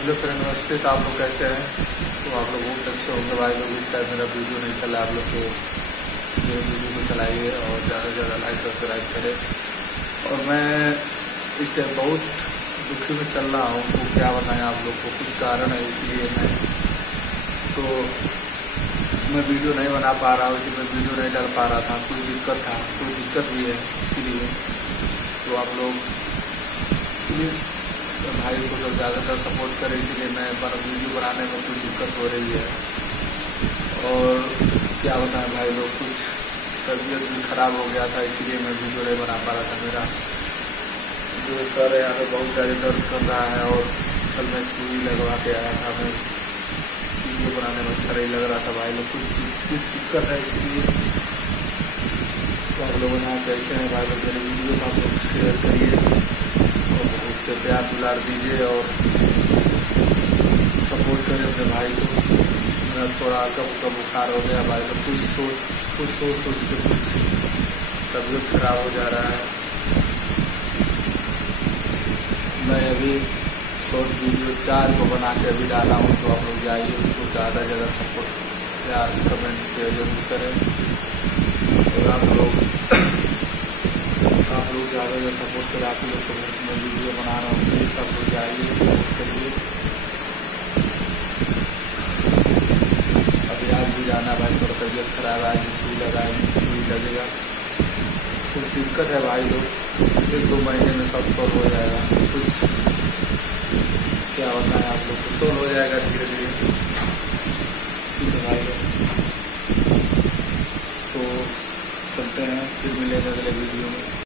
Hello friend, नमस्ते। तो आप लोग कैसे हैं? तो आप लोग बहुत अच्छे होंगे भाई लोग। इस टाइम मेरा वीडियो नहीं चला, आप लोग तो मेरे वीडियो को चलाइए और ज़्यादा से ज़्यादा लाइक सब्सक्राइब करें। और मैं इस टाइम बहुत दुखी में चल रहा हूँ, तो क्या बताएं आप लोग को। कुछ कारण है, इसलिए तो मैं वीडियो नहीं बना पा रहा हूँ, इसलिए मैं वीडियो नहीं डाल पा रहा था। कोई दिक्कत भी है, इसीलिए तो आप लोग प्लीज़ भाई को सब ज़्यादातर सपोर्ट करें। इसीलिए मैं वीडियो बनाने में कुछ दिक्कत हो रही है। और क्या बताएं भाई लोग, कुछ तबीयत भी ख़राब हो गया था, इसीलिए मैं वीडियो नहीं बना पा रहा था। मेरा जो सर है यहाँ पे बहुत ज़्यादा दर्द कर रहा है, और कल मैं सुई लगवा के आया था। मैं वीडियो बनाने में अच्छा नहीं लग रहा था भाई लोग। कुछ दिक्कत है, इसलिए तो आप लोग यहाँ कैसे हैं भाई लोग। मेरे वीडियो को आप लोग शेयर करिए और बहुत से प्यार दुलार दीजिए और सपोर्ट करें अपने भाई को। मेरा थोड़ा कब बुखार हो गया भाई लोग। कुछ सोच के कुछ तबीयत खराब हो जा रहा है। मैं अभी शॉर्ट वीडियो 4 को बना के अभी डाला हूँ, तो आप लोग जाइए उसको ज़्यादा से ज़्यादा सपोर्ट प्यार कमेंट शेयर जरूर करें। और आप लोग ज़्यादा से सपोर्ट करें। आप लोग को मैं वीडियो बना रहा हूँ, प्लीज़ सब लोग जाइए सपोर्ट करिए। अभी आज भी जाना भाई, थोड़ा तबीयत खराब है, आज सुई लगेगा। कुछ दिक्कत है भाई लोग, 1-2 महीने में सब सॉल्व हो जाएगा। कुछ क्या बताएं आप लोग को, सॉल्व हो जाएगा धीरे धीरे। ठीक है भाई लोग, तो चलते हैं, फिर मिलेंगे अगले वीडियो में।